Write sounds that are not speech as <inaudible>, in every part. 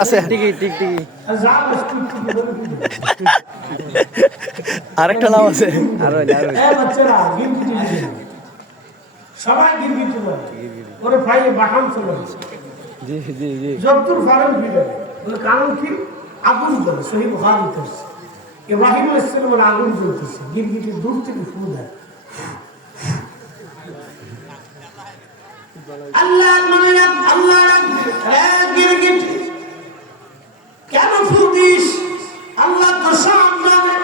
আছে। টিকি টিক টিকি আরেকটা নাম আছে। আর। সবাই ওরে ভাই বাহাম চলে জি জি জি। যদ্দুর ফারুক বিলে কারণ কি? আগুন জ্বলে সহি বুখারি করছে ইব্রাহিম ইসলামের আগুন জ্বলতেছে। গিরগিটি দূর থেকে ফু দেয়। আল্লাহ নামে রাখ- আল্লাহ রাখ- হ্যাঁ, গিরগিটি কেন ফু দিস আল্লাহ সব জানে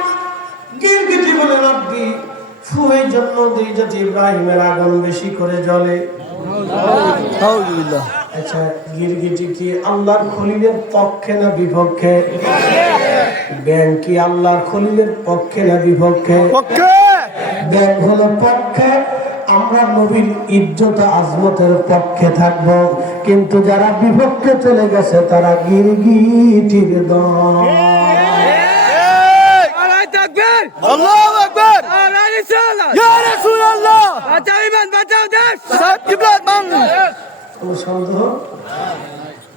বলে রব্বি ফু এই জন্য দিই যাতে ইব্রাহিমের আগুন বেশি করে জ্বলে। আচ্ছা গিরগিটি কি আল্লাহর খলিলের পক্ষে না বিপক্ষে? ব্যাং কি আল্লাহর খলিলের পক্ষে না বিপক্ষে? পক্ষে! ব্যাং হলো পক্ষে। আমরা নবীর ইজ্জত আজমতের পক্ষে থাকব। কিন্তু যারা বিপক্ষে চলে গেছে তারা গিরগিটির দল। তাকবীর আকবার! ইয়া রাসূলুল্লাহ! বাঁচাও ইমান বাঁচাও দেশ! সাহেব কিবলাত মান কোন সন্দেহ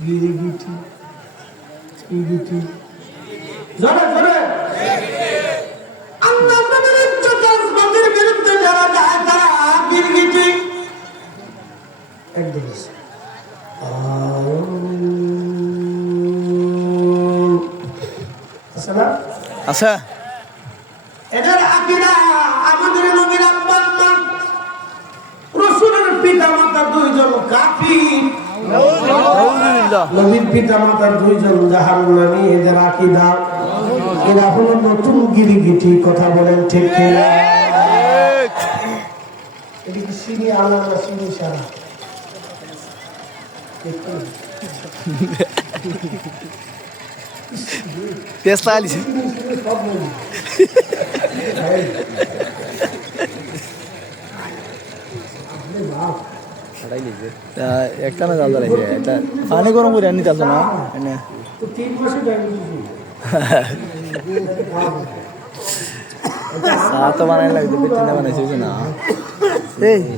গিরগিটি গিরগিটি। জোরে জোরে। একদম না আছে এটার আকিদা আমাদের নবীর আব্বা আম্মা রসুলের পিতা মাতা দুইজন কাফির। নবীর পিতা মাতার দুইজন জাহান নামী এদের আকিদা। এরা হলো নতুন গিরিগিটি কথা বলেন ঠিক কিনা? এটা কি সিঁড়ি আলা না সারা লিখবে <laughs> একটা না জাল দাঁড়াইছে এটা পানি গরম করে আনিতে আসো না? এনে। <laughs> তো বানাই লাগবে বেটিনা বানাইছে না? এই।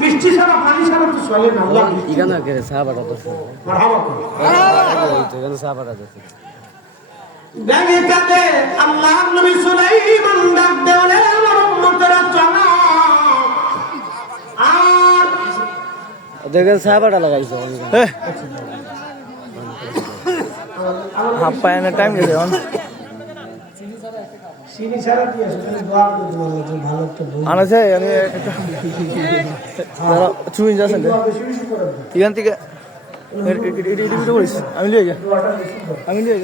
বৃষ্টি ছাড়া পানি ছাড়া তো চলে না আল্লাহ ইগানা কে সাহাবাটা তো এখানে সাহাবাটা তো ব্যাগে কাঁদে আল্লাহ নবী সুলাইমান ডাক দেওয়ালে আমার উম্মতেরা চলা আর দেখেন সাহাবাটা লাগাইছো। Eh. হাফ টাইম গেছে সিঁড়ি ছাড়া কি আছে তুমি দোয়া করে তোমার জন্য ভালো একটা বউ আনাছে আমি একটা দাঁড়াও, চুইন যাচ্ছে দোয়া বেশি বেশি করে দাও এখান থেকে আমি লিয়ে আমি লিয়ে?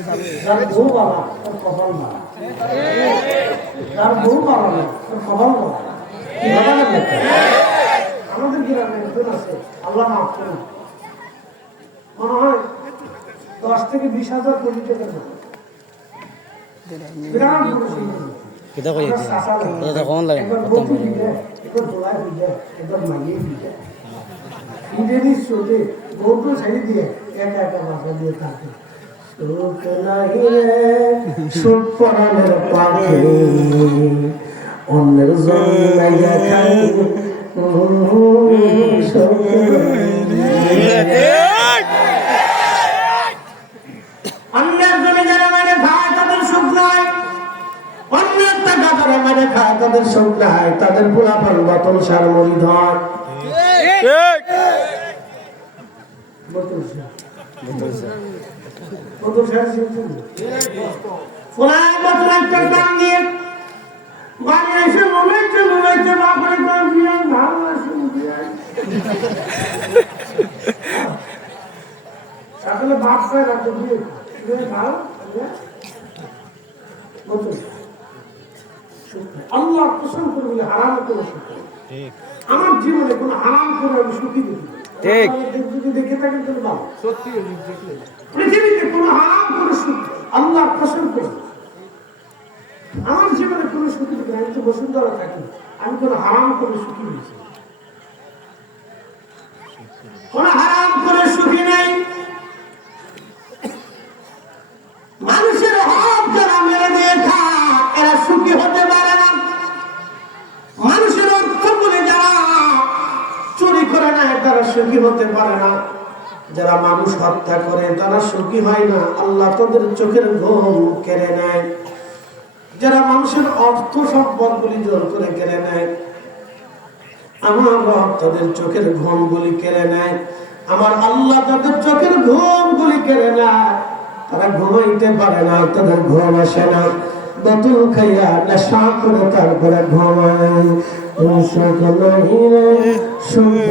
আমাদের গ্রামে একজন আছে আল্লাহ মাফ করুন মনে হয় দশ থেকে বিশ হাজার কোটি টাকা। কিতা কই। এটা কোন লাগে দিলে। ঈদেরই চোটে বউকে ছেড়ে দিয়ে একা একা বাসা দিয়ে থাকে সুখ নাহি সুখ পরাণের পাখি, অন্যের জন্মাইয়া খাই সুখ নাহি রে। অন্যের জমি যারা মানে খায় তাদের সুখ নাই অন্যের টাকা যারা মানে খায় তাদের সুখ নাই তাদের পোলাপান বতন সার মরি ধর? পোলায় বোতল একটা দাম দিয়ে বাড়ি এসে বাপরে করে বিয়ে ভালো আছে বিয়ে আসলে বাপ খায় না বিয়ে বিয়ে ভালো বিয়ে? আল্লাহ পোষণ করে হারাম কোনো আমার জীবনে কোনো হারাম করে আমি সুখী দেখি ঠিক। যদি দেখে থাকেন তাহলে ভালো। সত্যি পৃথিবীতে কোনো হারাম কোনো সুখ আল্লাহ পোষণ করে আমার জীবনে কোনো সুখী দেখি আমি তো বসুন্ধরা থাকি। আমি কোনো হারাম করে সুখী হয়েছি কোনো হারাম তারা সুখী হয় না, আল্লাহ তাদের চোখের ঘুম কেড়ে নেয়। যারা মানুষের অর্থ সম্পদ গুলি জোর করে কেড়ে নেয়, আমার তাদের চোখের ঘুম গুলি কেড়ে নেয়। আমার আল্লাহ তাদের চোখের ঘুম গুলি কেড়ে নেয়। তারা ঘুমাইতে পারে না, তাদের ঘুম আসে না। বোতল খাইয়া নেশা করে তারপরে ঘুমায়। সুখ নাহি সুখ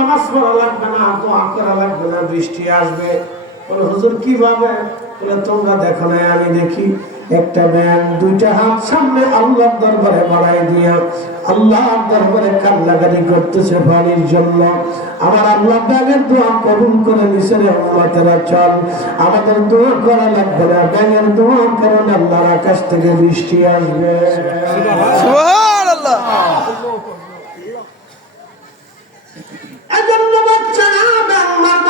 নামাজ পড়া লাগবে না দোয়া করা লাগবে না, বৃষ্টি আসবে। বলে, হুজুর, কীভাবে? বলে, তোমরা দেখো না আমি দেখি একটা ব্যাগ দুইটা হাত সামনে আল্লাহর দরবারে বাড়াই দিয়া আল্লাহর দরবারে কান্নাকাটি করতেছে পানির জন্য। আমার আল্লাহ ব্যাগের দোয়া কবুল করে উম্মতেরা চল। আমাদের দোয়া করা লাগবে না দোয়া করেন, আল্লাহর আকাশ থেকে বৃষ্টি আসবে এজন্য বাচ্চারা ব্যাং মারবা না ব্যাং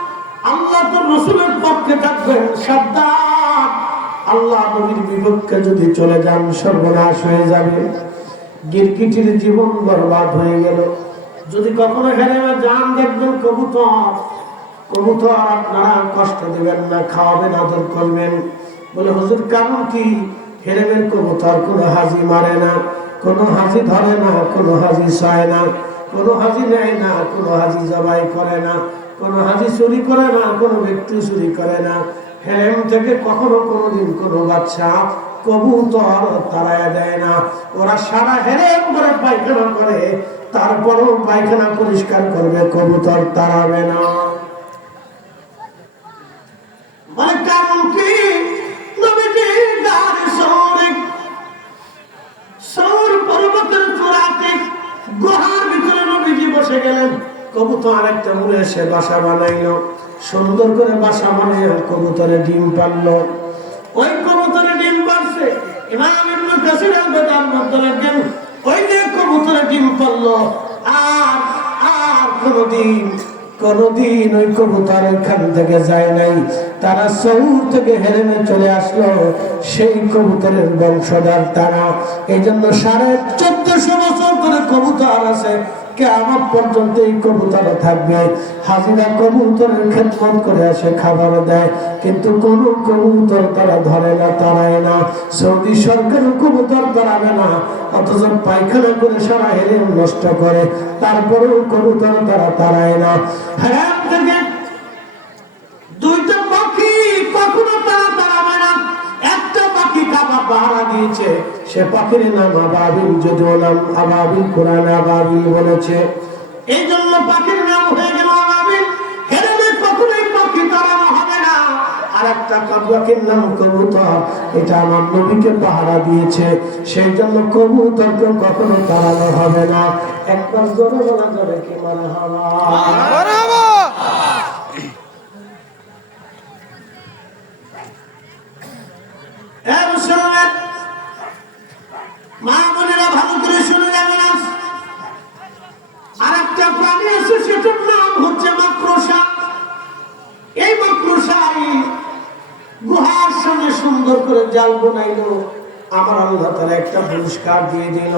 আল্লাহ তো রসুলের পক্ষে থাকবেন সাবধান। আল্লাহ নবীর বিপক্ষে যদি চলে যান, সর্বনাশ হয়ে যাবে। গিরগিটির জীবন বরবাদ হয়ে গেল। যদি কখনো এখানে যান, দেখবেন কবুতর। কবুতর আপনারা কষ্ট দিবেন না, খাওয়াবেন, আদর করবেন। বলে, হুজুর কারণ কি? হেরেবেন কবুতর কোনো হাজি মারে না, কোনো হাজি ধরে না, কোনো হাজি সয় না, কোনো হাজি নেয় না, কোনো হাজি জবাই করে না। কোনো হাজি চুরি করে না কোনো ব্যক্তি চুরি করে না। হেলেম থেকে কখনো কোনো দিন কোনো বাচ্চা কবুতর তারায় দেয় না। ওরা সারা হেরেম করে পায়খানা করে, তারপরেও পায়খানা পরিষ্কার করবে, কবুতর তাড়াবে না। কবুতর আরেকটা এসে বাসা সুন্দর করে বাসা বানিয়ে কবুতরে ডিম ওই কবুতরে ডিম পারছে কোনদিন ওই কবুতর থেকে যায় নাই। তারা সৌর থেকে হেরেমে চলে আসলো। সেই কবুতরের বংশধর তারা। এই জন্য সাড়ে চোদ্দশো বছর ধরে কবুতর আছে। কেমন পর্যন্ত এই কবুতর থাকবে। হাজিরা কবুতরের খেদমত করে আসে খাবার দেয়, কিন্তু কোন কবুতর তারা ধরে না তারায় না। সৌদি সরকার কবুতর তারাবে না, অথচ পায়খানা করে সারা হেরে নষ্ট করে, তারপরেও কবুতর তারা তারায় না। হ্যাঁ সে পাখির নাম আবাবিল, যদিও নাম আবাবিল কোরআন আবাবিল বলেছে। এই জন্য পাখির নাম হয়ে গেল আবাবিল। কখনোই পাখি হবে না। একটা নাম কবুতর, এটা আমার নবীকে পাহারা দিয়েছে। সেই জন্য কখনো তাড়ানো হবে না। একবার জোরে বলা যাবে কি মানে হাওয়া এ গুহার সামনে সুন্দর করে জাল আমার আল্লাহ তারা একটা পুরস্কার দিয়ে দিল।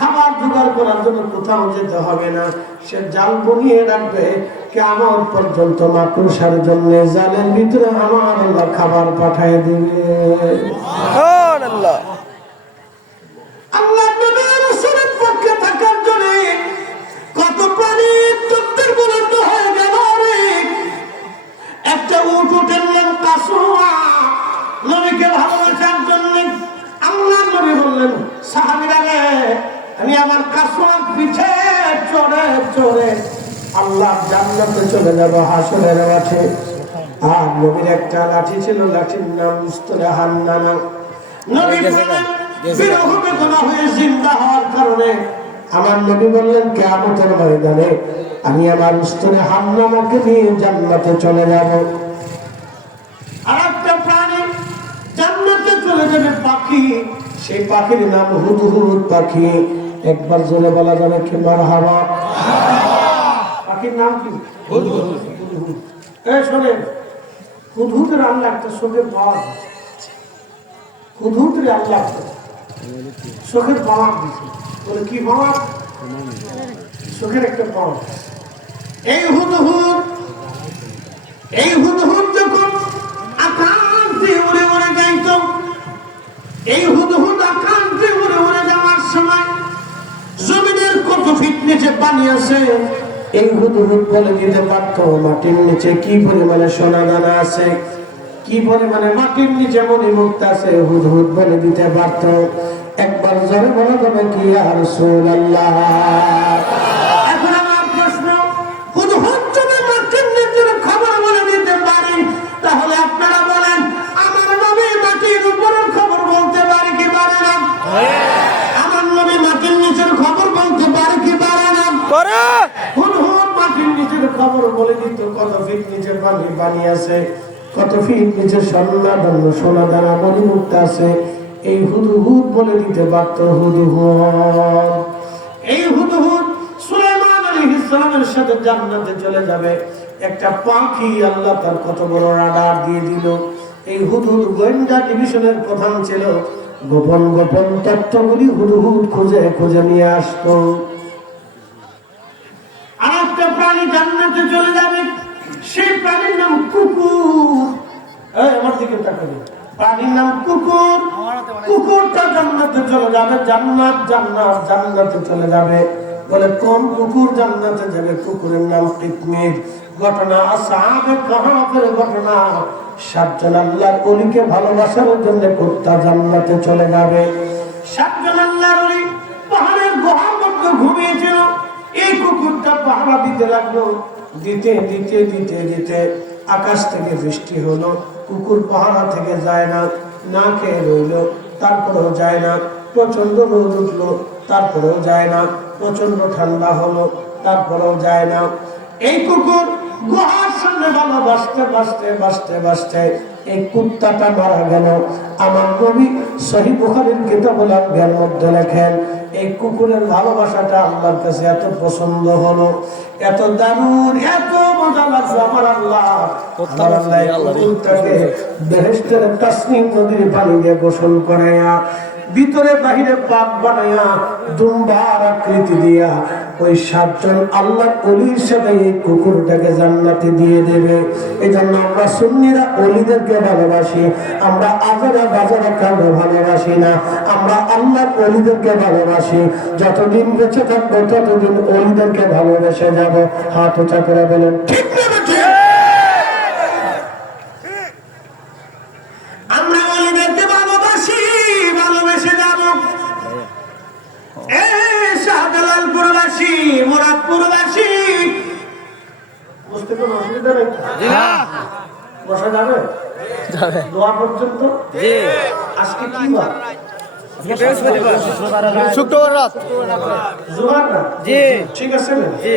খাবার জোগাড় করার জন্য কোথাও যেতে হবে না। সে জাল বনিয়ে রাখবে। কেমন পর্যন্ত মাকড়সার জন্য জালের ভিতরে আমার আল্লাহ খাবার পাঠায় দিবে। আল্লাহ চলে যাব হাসরের মাঠে। আর নবীর একটা লাঠি ছিল লাঠির নাম মুস্তলে হান্নানা নবী বললেন বিরহ হয়ে জিন্দা হওয়ার কারণে আমার নবী বললেন কেয়ামতের ময়দানে আমি আমার স্তরে হান্নামাকে নিয়ে জান্নাতে চলে যাব। আর একটা প্রাণী জান্নাতে চলে যাবে পাখি সেই পাখির নাম হুদহুদ পাখি। একবার জোরে বলা যাবে কি মার হাওয়া পাখির নাম কি? পাওয়া পাওয়া বলে, কি পাওয়া একটা পাওয়া এই হুদহুদ এই হুদহুদ যখন উড়ে উড়ে যাইত, এই হুদহুদ উড়ে উড়ে যাওয়ার সময় জমিনের কত ফিট নিচে পানি আছে এই হুদহুদ বলে দিতে মাটির নিচে কি পরিমাণে সোনা দানা আছে? কি পরিমাণে মাটির আছে হুদহুদ বলে দিতে পারতো? একবার জোরে বলা যাবে কি আর রাসূলুল্লাহ? এখন জান্নাতে চলে যাবে। একটা পাখি আল্লাহ তার কত বড় রাডার দিয়ে দিল। এই হুদহুদ গোয়েন্দা ডিভিশনের প্রধান ছিল। গোপন গোপন তত্ত্বগুলি হুদহুদ খুঁজে খুঁজে নিয়ে আসতো। জান্নাতে চলে যাবে। সেই প্রাণীর নাম কুকুর। আমার দিকে তাকাবে প্রাণীর নাম কুকুর। কুকুরটা জান্নাতে চলে যাবে। জান্নাত জান্নাত, জান্নাতে চলে যাবে। বলে, কোন কুকুর জান্নাতে যাবে? কুকুরের নাম কিতমির ঘটনা। আসাবে কাহাফের ঘটনা। সাতজন আল্লাহর অলিকে ভালোবাসার জন্য কুত্তা জান্নাতে চলে যাবে। সাতজন আল্লাহর অলি পাহাড়ের গুহার মধ্যে কুকুরটা পাহারা দিতে লাগল। দিতে দিতে দিতে দিতে আকাশ থেকে বৃষ্টি হলো, কুকুর পাহারা থেকে যায় না না খেয়ে রইল, তারপরেও যায় না প্রচণ্ড রোদ উঠল, তারপরেও যায় না প্রচণ্ড ঠান্ডা হলো, তারপরেও যায় না। এই কুকুর গুহার সামনে বাবা বাঁচতে বাঁচতে বাঁচতে বাঁচতে এই কুত্তাটা মারা গেল। আমার নবী সহি বুখারীর কিতাবুল মধ্যে লেখেন এই কুকুরের ভালোবাসাটা আল্লাহর কাছে এত পছন্দ হলো এত দারুণ এত মজা লাগছে আমার আল্লাহ। আমার আল্লাহ এই কুকুরটাকে বেহেশতের তাসনিম নদীর পানি দিয়ে গোসল করাইয়া ভিতরে বাহিরে পাক বানাইয়া আকৃতি দিয়া ওই সাতজন আল্লাহ অলির সাথে এই কুকুরটাকে জান্নাতে দিয়ে দেবে। এই জন্য আমরা সুন্নিরা অলিদেরকে ভালোবাসি। আমরা আজারা বাজারে কাউকে ভালোবাসি না। আমরা আল্লাহ অলিদেরকে ভালোবাসি। যতদিন বেঁচে থাকব ততদিন অলিদেরকে ভালোবেসে যাব। হাত উঁচা করে বলেন, ঠিক বসা যাবে? যাবে। দোয়া পর্যন্ত? জি। আজকে কি বার? শুক্রবার। রাত। জোয়ার না? জি। ঠিক আছে জি।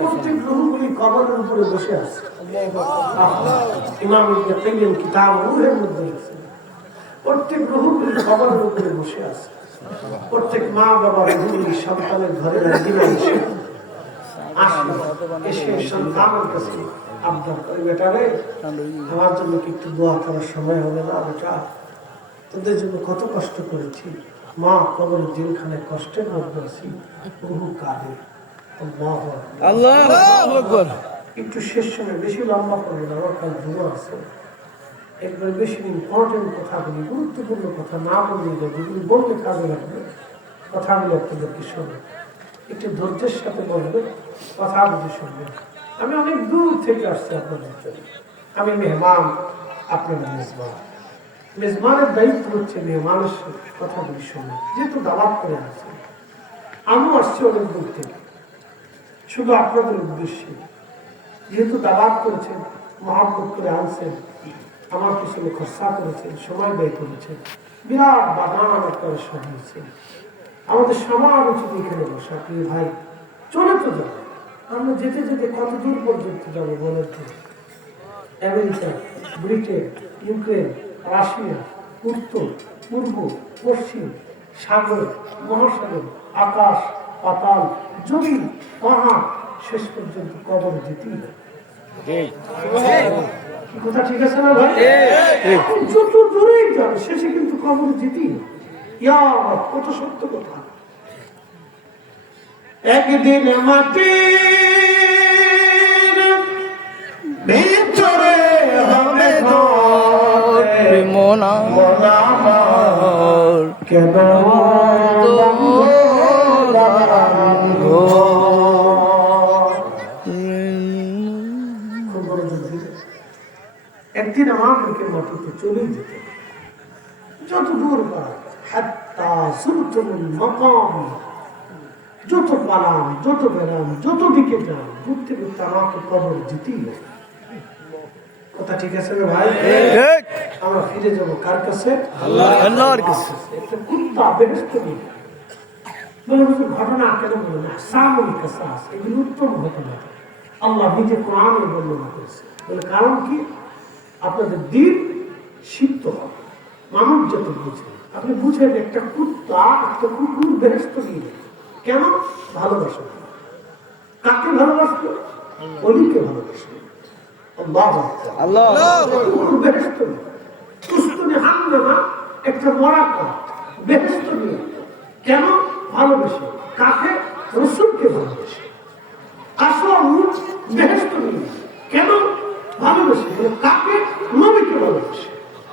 প্রত্যেক গ্রহগুলি কবরের উপরে বসে আছে। ইমাম ইবনে কিতাব রূহের মধ্যে প্রত্যেক গ্রহগুলি কবরের উপরে বসে আছে। প্রত্যেক মা বাবার রুহগুলি সন্তানের ঘরে একদিন এসে আসে এসে সন্তানের কাছে বেটা আমার জন্য কি একটু দোয়া করার সময় হবে না বেটা তোদের জন্য কত কষ্ট করেছি মা কবরের জেলখানে কষ্টের মধ্যে আছি বহু আল্লাহু। একটু শেষ সময় বেশি লম্বা করে না আমার কাল আছে একবার বেশি ইম্পর্টেন্ট কথাগুলি গুরুত্বপূর্ণ কথা না বললে যেগুলি বললে কাজে লাগবে কথাগুলো আপনাদেরকে শোনে একটু ধৈর্যের সাথে বলবে, কথা বুঝে শুনবে। আমি অনেক দূর থেকে আসছি আপনাদের জন্য আমি মেহমান, আপনার মেজবান। মেজবানের দায়িত্ব হচ্ছে মেহমানের কথাগুলি শোনা যেহেতু দাবাত করে আসছে। আমিও আসছি অনেক দূর থেকে। শুধু আপনাদের উদ্দেশ্যে। যেহেতু দাবাত করেছেন, মহাব্বত করে আনছেন, আমার পিছনে খরচা করেছেন, সময় ব্যয় করেছেন, বিরাট বাগান আমার করে সাজিয়েছেন আমাদের সবার উচিত এখানে বসা। প্রিয় ভাই চলে তো যাব আমরা যেতে যেতে কত দূর পর্যন্ত যাব বলেন তো? আমেরিকা ব্রিটেন ইউক্রেন রাশিয়া উত্তর পূর্ব পশ্চিম সাগর মহাসাগর আকাশ পাতাল জমি পাহাড় শেষ পর্যন্ত কবর যেতেই কি কথা ঠিক আছে না ভাই? যত দূরেই যাবে শেষে কিন্তু কবর যেতেই কত সত্য কথা একদিন মাটির ভিতরে হবে। মন মন আমার কেন খুব মনোযোগ দিলে। একদিন আমাদেরকে মাটিতে চলে যেতে হবে। যত দূর পায় হাত্তা মাকাম যত পালাম যত বেড়াম যত দিকে যান ঘুরতে ঘুরতে আমাকে কবর দিতেই কথা ঠিক আছে রে ভাই? আমরা ফিরে যাব কার কাছে? আল্লাহর কাছে। একটা কুত্তা বেহেস্ত নেই বলে ঘটনা কেন বলে না। সামুল কাসাস এগুলি উত্তম ঘটনা আল্লাহ নিজে কোরআনে বর্ণনা করেছে। বলে কারণ কি? আপনাদের দিন সিদ্ধ হবে। মানুষ যত বুঝে আপনি বুঝেন একটা কুত্তা একটা কুকুর বেহেস্ত যাবে। কেন? ভালোবাসে। কাকে ভালোবাসবে? অলিকে ভালোবাসবে বেহেস্ত না একটা মরা কাঠ বেহেস্ত নিয়ে কেন? ভালোবেসে। কাকে? রসুলকে ভালোবেসে। আসল মুখ বেহেস্ত নিয়ে কেন? ভালোবেসে। মানে কাকে? নবীকে ভালোবেসে।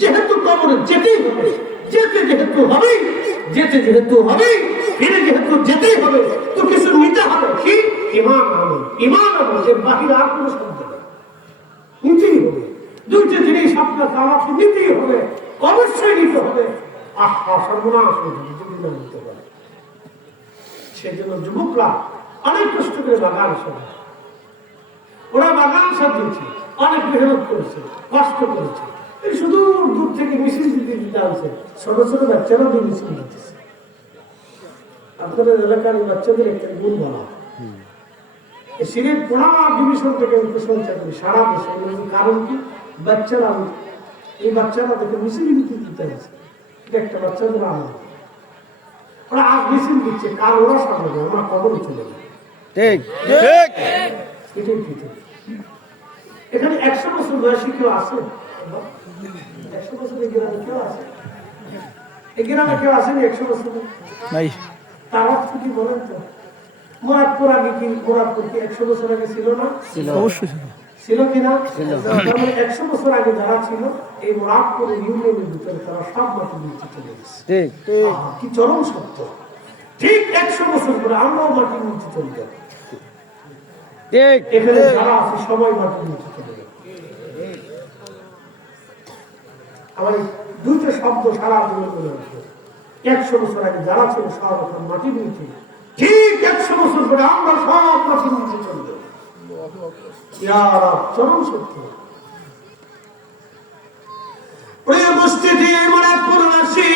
যেহেতু কবরে যেতেই হবে, যেতে যেহেতু হবে, যেতে যেহেতু হবে, ফিরে যেহেতু যেতেই হবে, তো কিছু নিতে হবে। কি? ইমান আনো ইমান আনো যে বাহির আর কোনো শব্দ নিতেই হবে। দুইটা জিনিস আপনার আমাকে নিতেই হবে, অবশ্যই নিতে হবে। আহা, সর্বনাশ যদি না নিতে পারে। সেই জন্য যুবকরা অনেক কষ্ট করে বাগান সাজে ওরা বাগান সাজিয়েছে, অনেক মেহনত করেছে, কষ্ট করেছে। শুধু দূর থেকে মিছিল দিতে দিতে আসছে ছোট ছোট বাচ্চারা দিয়ে মিছিল দিতেছে আপনাদের এলাকার বাচ্চাদের একটা গুণ বলা। সিলেট পোড়া ডিভিশন থেকে প্রশংসা করি সারা দেশে। কারণ কি? বাচ্চারা এই বাচ্চারা দেখে মিছিল দিতে দিতে আসছে এটা একটা বাচ্চাদের আনন্দ ওরা আজ মিছিল দিচ্ছে কাল ওরা আমরা কবরে চলে যাবে। ঠিক ঠিক। এটাই এখানে একশো বছর বয়সী কেউ আছে? একশো বছর এই গ্রামে কেউ আছে এই গ্রামে কেউ আসেনি একশো বছর। নাই তার অর্থ কি বলেন তো? মোরাদপুর আগে কি মোরাদপুর কি একশো বছর আগে ছিল না? অবশ্যই ছিল। ছিল কিনা একশো বছর আগে যারা ছিল এই মোরাদপুর ইউনিয়নের ভিতরে তারা সব চলে গেছে। কি চরম সত্য। ঠিক একশো বছর পরে আমরাও মাটির নিচে চলে যাব। এখানে যারা আছে সবাই মাটির নিচে চলে যাবে আমার দুটো শব্দ সারা জীবন চলে আসবে একশো বছর আগে যারা ছিল, সব এখন মাটির নিচে ঠিক একশো বছর পরে আমরা সব মাটির নিচে চলে চরম সত্য। প্রিয় মুস্তিদি মোরাদপুরবাসী